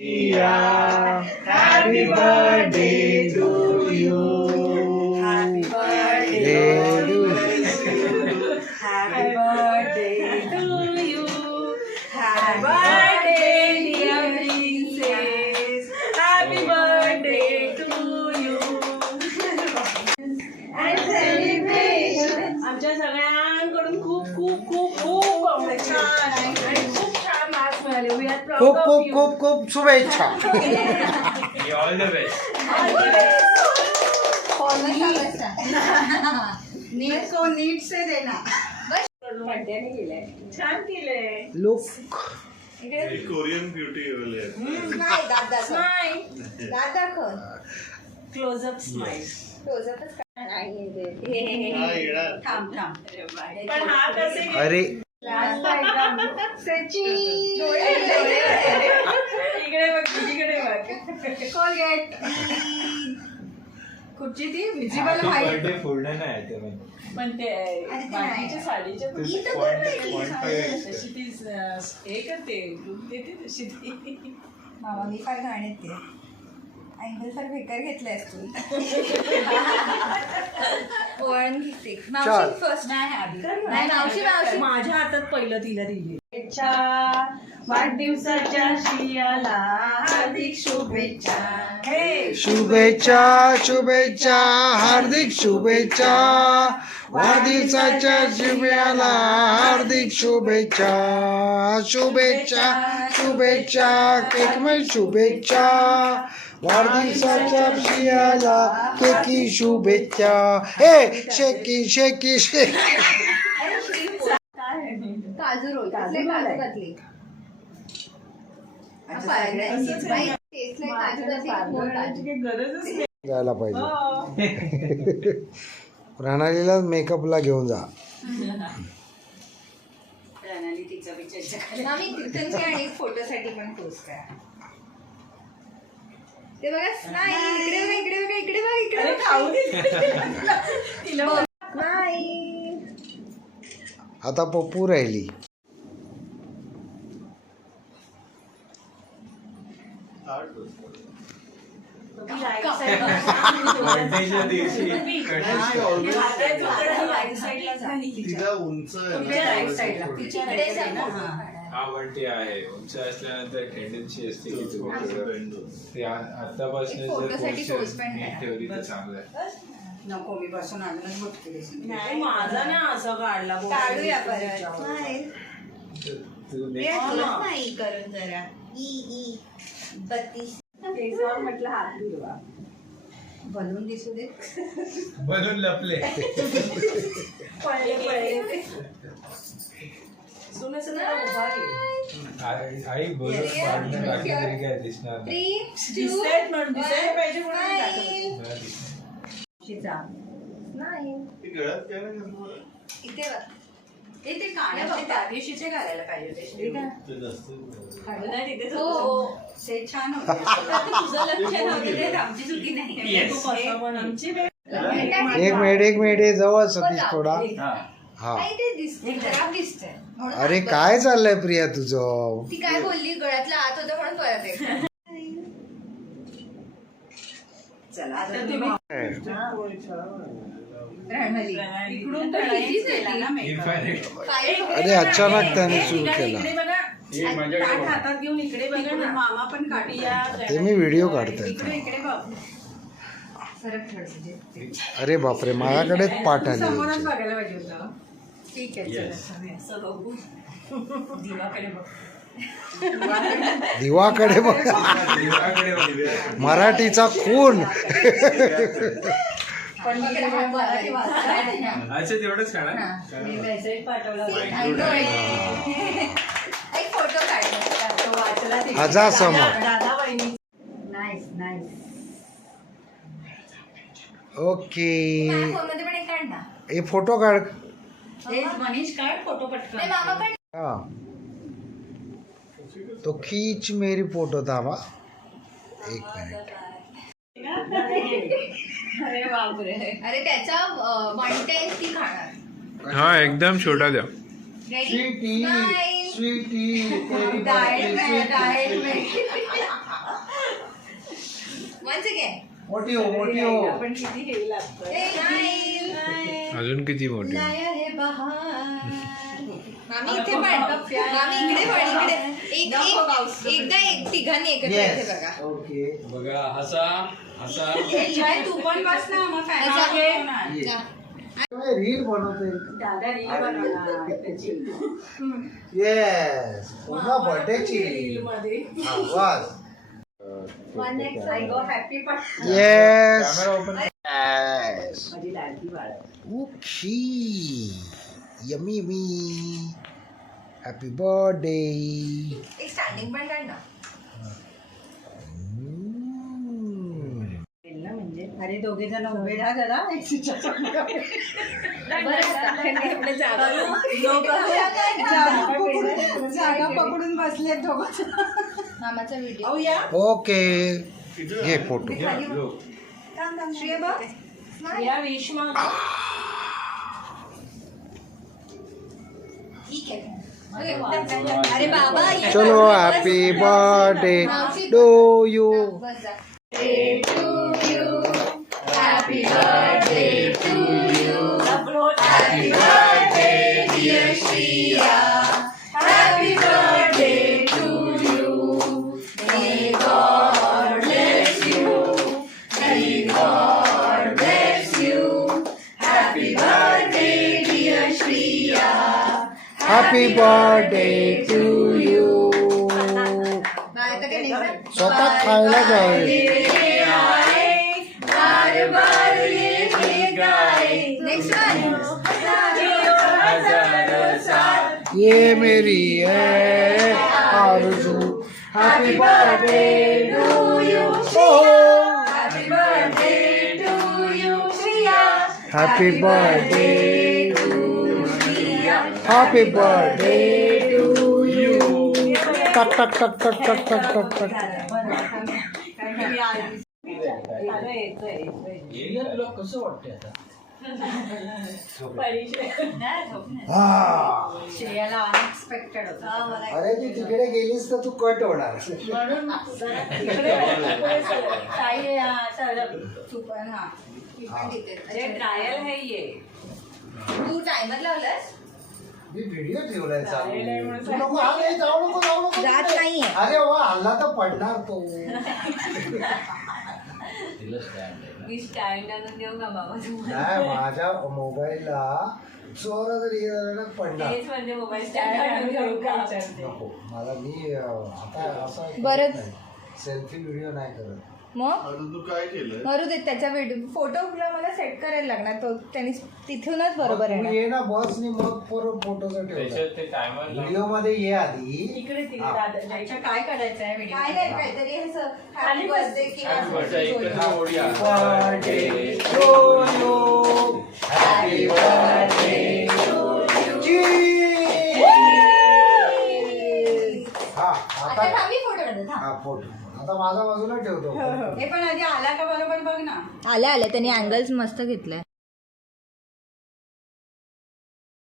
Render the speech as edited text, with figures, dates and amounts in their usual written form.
Happy birthday to you. Happy birthday to you. Happy birthday to you. Happy birthday dear princess. Happy birthday to you. And celebration. आमच्या सगळ्यांकडून खूप खूप खूप खूप congratulation आणि खूप छान मार्क्स मिळाले. We are proud खूप of खूप you. खूप खूप शुभेच्छा. All the best. नीट से देना. छान केलंय. Look Korean beauty smile. Closeup smile. थांब थांब. पण हा कसे अरे इकडे बघ इकडे बघ. कोलगेट. कुठची ती विजिबल बर्थडे पूर्ण नाही ते पण ते बाकीच्या साडीच्या तशी ती हे करते लुक देते तशी ती. मामा मी फार गाणे ते अँगल फार बेकार घेतलायस तू. वळण घेते मावशी फर्स्ट. नाही मावशी मावशी माझ्या हातात पहिलं तिला दिली. वाढदिवसाच्या श्रियाला हार्दिक शुभेच्छा. हे शुभेच्छा शुभेच्छा हार्दिक शुभेच्छा वाढदिवसाच्या शिव्याला हार्दिक शुभेच्छा शुभेच्छा शुभेच्छा केकमेल शुभेच्छा वाढदिवसाच्या शियाला केकी शुभेच्छा. हे शेकी शेकी शेकी. काजू रोल काजू घातली. गरजच नाही. जायला पाहिजे. प्रणालीला मेकअपला घेऊन जा. प्रणाली तिचा विचार. आम्ही कीर्तनचे आणि फोटोसाठी पण पोस्ट करा. ते बघा नाही इकडे बघा इकडे बघा इकडे बघा खाऊ दे तिला. नाही आता पप्पू राहिली. बर्थडेच्या दिवशी तिला उंच हा बर्थडे आहे. उंच असल्यानंतर टेंडन्सी असते की ते आतापासून जर पोस्चर नीट ठेवली तर चांगलं आहे. नको मी बसून अजूनच भटके. नाही माझा ना असं काढला. काढूया परत. तू नाही करून जरा ई 32 म्हटलं हात फिरवा. बनवून दिसू दे. बनून लपले. पळले सुनस ना उभा आहे. आई बोलत पाडणं बाकी तरी काय दिसणार नाही. 3 2 दिसायला पाहिजे म्हणून Smile. मला दिसणार. नाही गळ्यात काय नाही घातलं? इथे बघ. ते कानाचे त्या दिवशीचे घालायला पाहिजे होते. ते जास्त नाही तिथेच हो होतं. ते छान होते. तुझं लक्ष नव्हतं ते आमची चुकी नाही. Yes. तू कसं पण आमची एक मिनिट हे जवळ सतीश थोडा. हा नाही ते दिसते खराब दिसतंय म्हणून अरे काय चाललंय प्रिया तुझं. ती काय बोलली गळ्यातला आत होतं म्हणून परत एक. चला आता तुम्ही रणमली इकडून तर नाहीच केला ना makeup. अरे अचानक त्याने सुरू केला. इकडे बघा. हे माझ्याकडे ताट बघ. हातात घेऊन इकडे बघा ना. मामा पण काढूया. ते मी व्हिडिओ काढतोय. इकडे बघ. सरक थोडं. अरे बापरे माझ्याकडेच पाठ आली समोरच यांची. बघायला पाहिजे होतं. ठीक आहे Yes. चला आम्ही असं बघू. दिवाकडे बघ. दिवाकडे बघ. देवाकडे बघ. मराठीचा खून. पण मी मराठी वाचता नाही. अच्छा तेवढंच काढा. मी मेसेज पाठवला होता. एक फोटो काढ. तो वाचला ते. आजा समोर. दादा वहिनी. Nice nice. ओके माझ्या फोन मध्ये पण एक काढ ना. हे फोटो काढ. हे मनीष काढ फोटो पटकन. नाही मामा पण हा तो खींच मेरी फोटो थांबा. एक मिनिट. अरे बापरे. अरे त्याचा 1 10 ती खाणार. हा एकदम छोटा द्या. Ready smile. स्वीटी डाएट में बाबांचे घे. मोठी हो मोठी हो. आपण किती हे लागतं. ए, नाही. अजून किती मोठी नाही आहे बहार. मामी इथे पण मामी इकडे पण इकडे एकदा तिघांनी एकत्र इथे येस बघा. ओके बघा हसा हसा तू पण बस ना मग रील बनवतोय. दादा रील बनवणार त्याची. येस पुन्हा बर्थडेची रीलमध्ये. आवाज. हॅपी पण येस कॅमेरा ओपन येस माझी लाडकी बाळ. Okay yummy yummy happy birthday. एक स्टँडिंग पण काढ ना. म्हणजे अरे दोघे जण उभे राहा जरा. जागा पकडून बसले दोघं. मामाचा व्हिडिओ ओके घे फोटो. श्रेय बघ. या विश्वा ठीक आहे. अरे बाबा चलो happy birthday to you. Happy birthday to you. Happy birthday, dear Shriya. Happy birthday to you. May God bless you. May God bless you. Happy birthday, dear Shriya. Happy birthday to you. स्वतः खायला जावे. ये मेरी है आरज़ू. Happy birthday to you. Happy birthday to you, Shriya. Happy birthday to Shriya. Happy birthday to you. टक टक टक टक टक टक टक टक. येईल तुला कसं वाटतंय आता हा. श्रेयाला अनएक्सपेक्टेड होता. अरे तू तिकडे गेलीस तर तू कट होणार. तू पण हा ती पण तिथे. ट्रायल है ये. तू टायमर लावलास? मी व्हिडिओ ठेवलाय चालू. तू नको अरे जाऊ नको जाऊ नको. जात नाहीये. अरे वा हल्ला तर पडणार तो. तिला स्टँड आहे मी स्टँड आणून देऊ का बाबा तुम्हाला? नाही माझ्या मोबाईलला चोरा जरी गेला पडणार. तेच म्हणजे मोबाईल स्टँड आणून देऊ का? नको मला मी आता असं बरं. सेल्फी व्हिडिओ नाही करत. मग आता तू काय केलं मरू दे त्याचा व्हिडिओ फोटो मला सेट करायला लागणार तो त्यांनी तिथूनच बरोबर तू आहे. ये ना बसनी मग फोटोचं ठेवलं. त्याच्यात ते टायमर व्हिडिओ मध्ये ये आधी. तिकडे तिकडे हा. दादा जायचं. काय करायचं आहे व्हिडिओ? काय नाही काहीतरी असं खाली birthday Happy birthday. एकत्र ओढी आहे. Birthday to you. Happy birthday to you. हा आता आता थांबी फोटो काढत. हा फोटो आता माझ्या बाजूला ठेवतो. हे पण आधी आला का बरोबर बघ ना. आल्या त्यांनी अँगल्स मस्त घेतलाय.